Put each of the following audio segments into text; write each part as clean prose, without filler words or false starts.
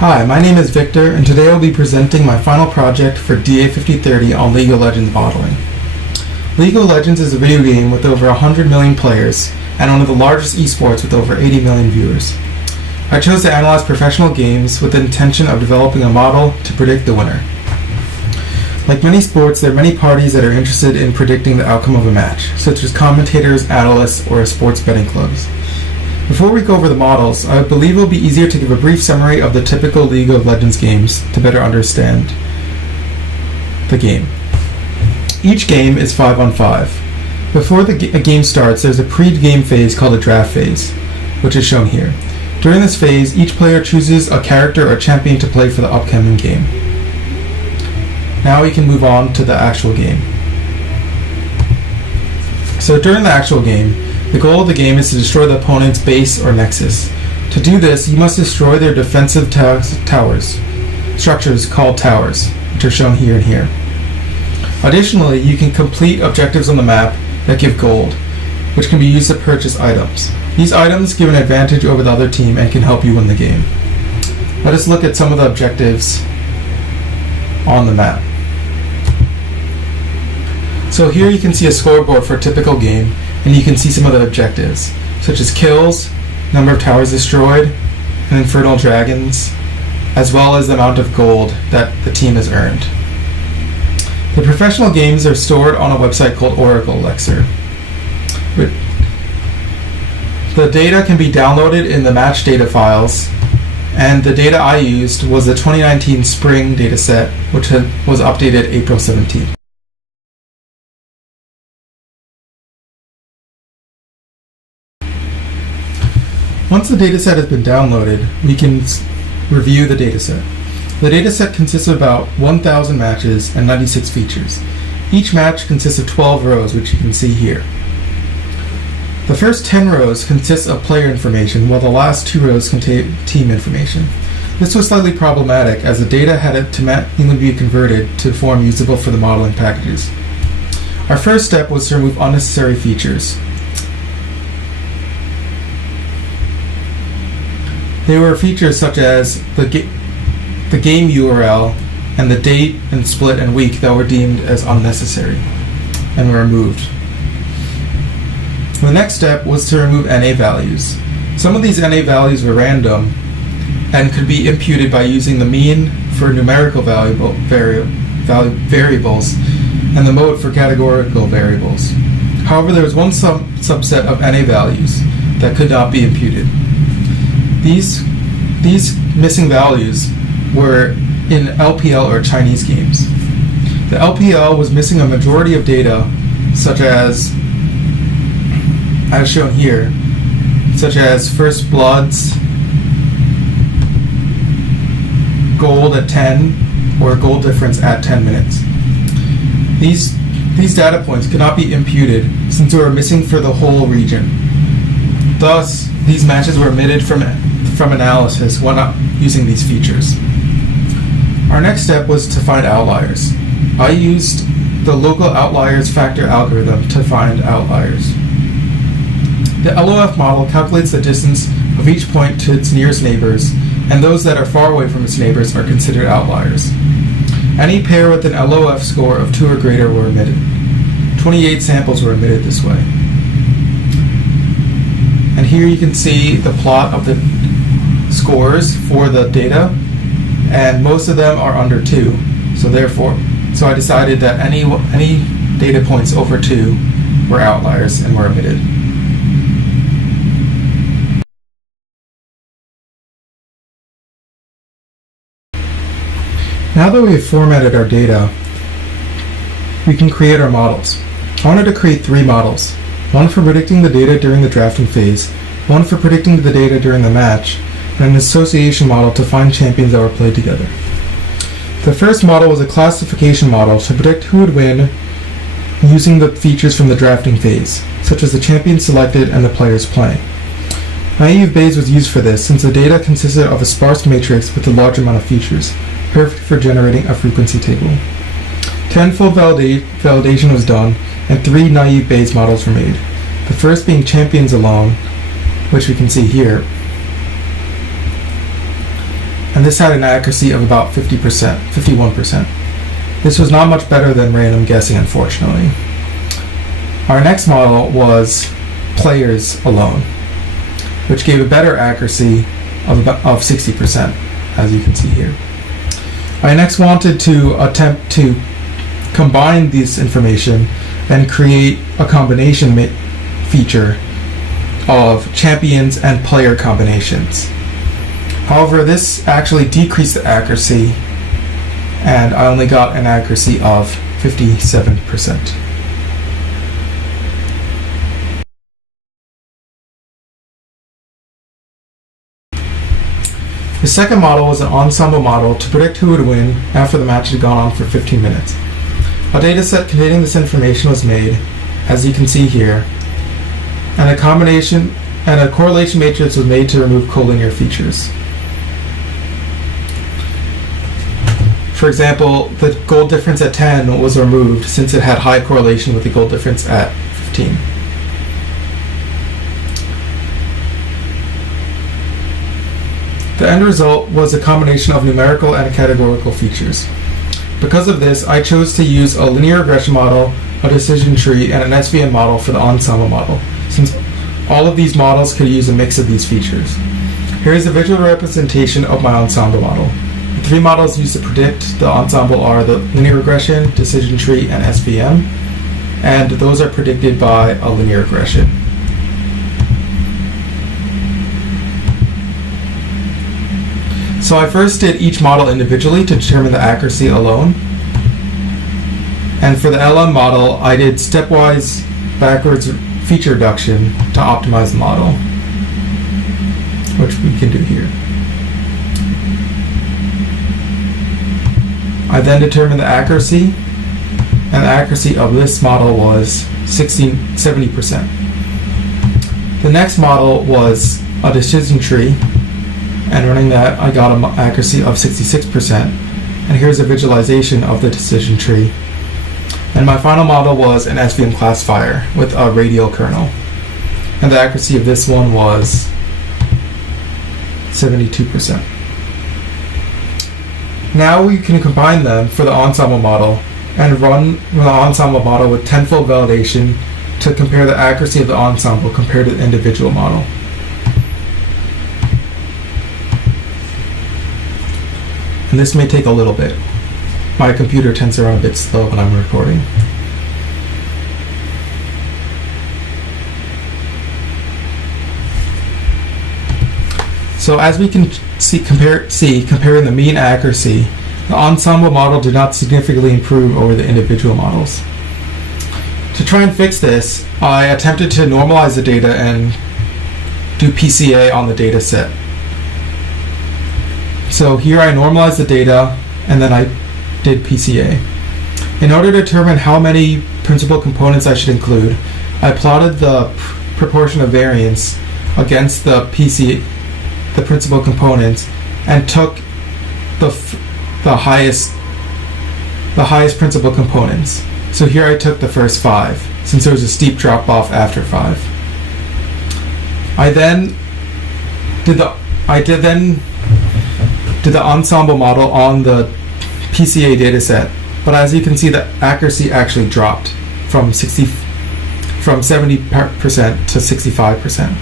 Hi, my name is Victor, and today I'll be presenting my final project for DA5030 on League of Legends modeling. League of Legends is a video game with over 100 million players and one of the largest esports with over 80 million viewers. I chose to analyze professional games with the intention of developing a model to predict the winner. Like many sports, there are many parties that are interested in predicting the outcome of a match, such as commentators, analysts, or sports betting clubs. Before we go over the models, I believe it will be easier to give a brief summary of the typical League of Legends games to better understand the game. Each game is 5-on-5. Before a game starts, there's a pre-game phase called a draft phase, which is shown here. During this phase, each player chooses a character or champion to play for the upcoming game. Now we can move on to the actual game. So during the actual game, the goal of the game is to destroy the opponent's base or nexus. To do this, you must destroy their defensive towers, structures called towers, which are shown here and here. Additionally, you can complete objectives on the map that give gold, which can be used to purchase items. These items give an advantage over the other team and can help you win the game. Let us look at some of the objectives on the map. So here you can see a scoreboard for a typical game, and you can see some of the objectives, such as kills, number of towers destroyed, and infernal dragons, as well as the amount of gold that the team has earned. The professional games are stored on a website called Oracle Elixir. The data can be downloaded in the match data files, and the data I used was the 2019 spring dataset, which was updated April 17th. Once the dataset has been downloaded, we can review the dataset. The dataset consists of about 1,000 matches and 96 features. Each match consists of 12 rows, which you can see here. The first 10 rows consist of player information, while the last 2 rows contain team information. This was slightly problematic, as the data had to manually be converted to form usable for the modeling packages. Our first step was to remove unnecessary features. There were features such as the game URL and the date and split and week that were deemed as unnecessary and were removed. The next step was to remove NA values. Some of these NA values were random and could be imputed by using the mean for numerical variables and the mode for categorical variables. However, there was one subset of NA values that could not be imputed. These missing values were in LPL or Chinese games. The LPL was missing a majority of data, such as shown here, such as first bloods, gold at 10, or gold difference at 10 minutes. These data points could not be imputed since they were missing for the whole region. Thus, these matches were omitted from analysis when not using these features. Our next step was to find outliers. I used the local outliers factor algorithm to find outliers. The LOF model calculates the distance of each point to its nearest neighbors, and those that are far away from its neighbors are considered outliers. Any pair with an LOF score of 2 or greater were omitted. 28 samples were omitted this way. And here you can see the plot of the scores for the data, and most of them are under 2. So I decided that any data points over 2 were outliers and were omitted. Now that we have formatted our data, we can create our models. I wanted to create 3 models. One for predicting the data during the drafting phase, one for predicting the data during the match, and an association model to find champions that were played together. The first model was a classification model to predict who would win using the features from the drafting phase, such as the champions selected and the players playing. Naive Bayes was used for this since the data consisted of a sparse matrix with a large amount of features, perfect for generating a frequency table. Tenfold validation was done, and 3 naive Bayes models were made, the first being champions alone, which we can see here, and this had an accuracy of about 50%, 51%. This was not much better than random guessing, unfortunately. Our next model was players alone, which gave a better accuracy of 60%, as you can see here. I next wanted to attempt to combine this information and create a combination feature of champions and player combinations. However, this actually decreased the accuracy, and I only got an accuracy of 57%. The second model was an ensemble model to predict who would win after the match had gone on for 15 minutes. A dataset containing this information was made, as you can see here, and a correlation matrix was made to remove collinear features. For example, the goal difference at 10 was removed since it had high correlation with the goal difference at 15. The end result was a combination of numerical and categorical features. Because of this, I chose to use a linear regression model, a decision tree, and an SVM model for the ensemble model, since all of these models could use a mix of these features. Here is a visual representation of my ensemble model. The three models used to predict the ensemble are the linear regression, decision tree, and SVM, and those are predicted by a linear regression. So I first did each model individually to determine the accuracy alone. And for the LM model, I did stepwise backwards feature reduction to optimize the model, which we can do here. I then determined the accuracy, and the accuracy of this model was 70%. The next model was a decision tree, and running that, I got an accuracy of 66%. And here's a visualization of the decision tree. And my final model was an SVM classifier with a radial kernel. And the accuracy of this one was 72%. Now we can combine them for the ensemble model and run the ensemble model with tenfold validation to compare the accuracy of the ensemble compared to the individual model. And this may take a little bit. My computer tends to run a bit slow when I'm recording. So as we can comparing the mean accuracy, the ensemble model did not significantly improve over the individual models. To try and fix this, I attempted to normalize the data and do PCA on the data set. So here I normalized the data, and then I did PCA. In order to determine how many principal components I should include, I plotted the proportion of variance against the principal components, and took the highest principal components. So here I took the first 5, since there was a steep drop off after 5. I then did the ensemble model on the PCA dataset, but as you can see, the accuracy actually dropped from 70% to 65%.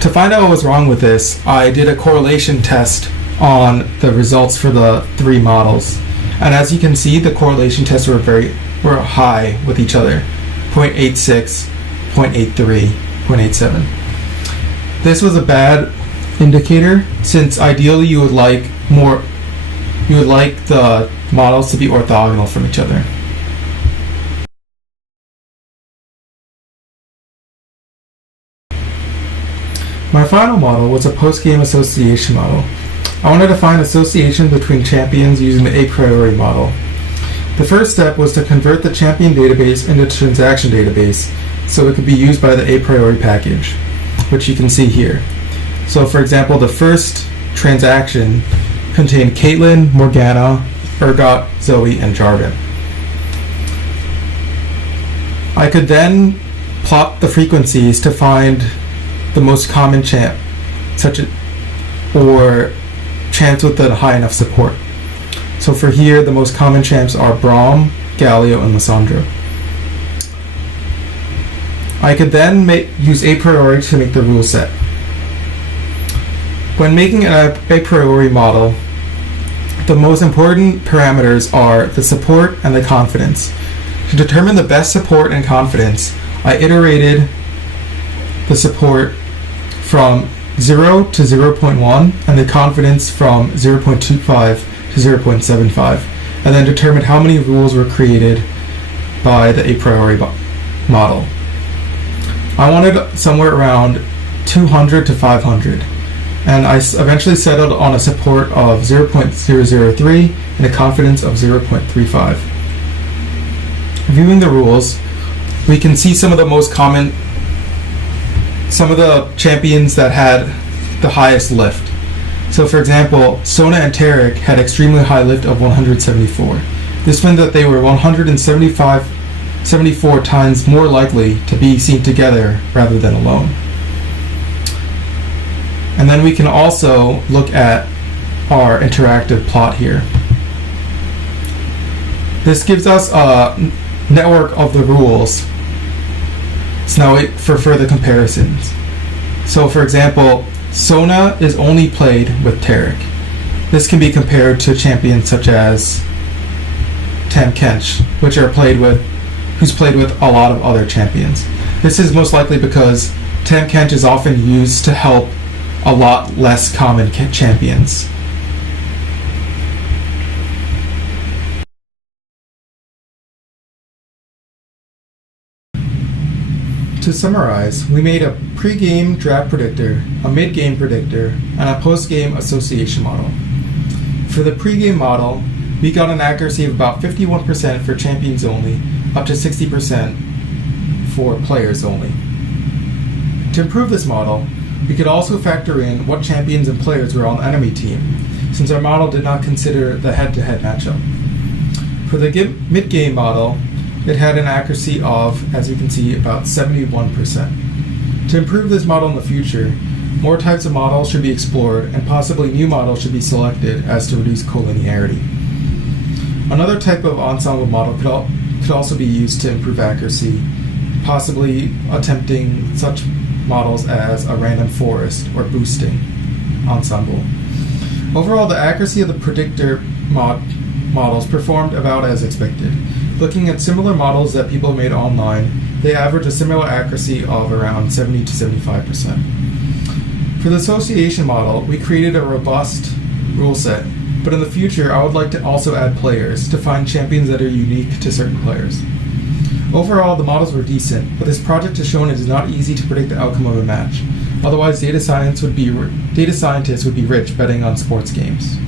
To find out what was wrong with this, I did a correlation test on the results for the 3 models, and as you can see, the correlation tests were high with each other: 0.86, 0.83, 0.87. This was a bad indicator, since ideally you would like the models to be orthogonal from each other. My final model was a post-game association model. I wanted to find association between champions using the a priori model. The first step was to convert the champion database into a transaction database so it could be used by the a priori package, which you can see here. So for example, the first transaction contained Caitlin, Morgana, Urgot, Zoe, and Jarvan. I could then plot the frequencies to find the most common champ, or champs with a high enough support. So for here, the most common champs are Braum, Galio, and Lissandro. I could then use a priori to make the rule set. When making an a priori model, the most important parameters are the support and the confidence. To determine the best support and confidence, I iterated the support from 0 to 0.1 and the confidence from 0.25 to 0.75, and then determined how many rules were created by the a priori model. I wanted somewhere around 200 to 500, and I eventually settled on a support of 0.003 and a confidence of 0.35. Viewing the rules, we can see some of the champions that had the highest lift. So for example, Sona and Tarek had extremely high lift of 174. This meant that they were 174 times more likely to be seen together rather than alone. And then we can also look at our interactive plot here. This gives us a network of the rules. So now for further comparisons. So for example, Sona is only played with Tarek. This can be compared to champions such as Tam Kench, who's played with a lot of other champions. This is most likely because Tam Kench is often used to help a lot less common champions. To summarize, we made a pre-game draft predictor, a mid-game predictor, and a post-game association model. For the pre-game model, we got an accuracy of about 51% for champions only, up to 60% for players only. To improve this model, we could also factor in what champions and players were on the enemy team, since our model did not consider the head-to-head matchup. For the mid-game model, it had an accuracy of, as you can see, about 71%. To improve this model in the future, more types of models should be explored and possibly new models should be selected as to reduce collinearity. Another type of ensemble model could also be used to improve accuracy, possibly attempting such models as a random forest or boosting ensemble. Overall, the accuracy of the predictor models performed about as expected. Looking at similar models that people made online, they average a similar accuracy of around 70 to 75%. For the association model, we created a robust rule set, but in the future I would like to also add players to find champions that are unique to certain players. Overall, the models were decent, but this project has shown it is not easy to predict the outcome of a match. Otherwise, data scientists would be rich betting on sports games.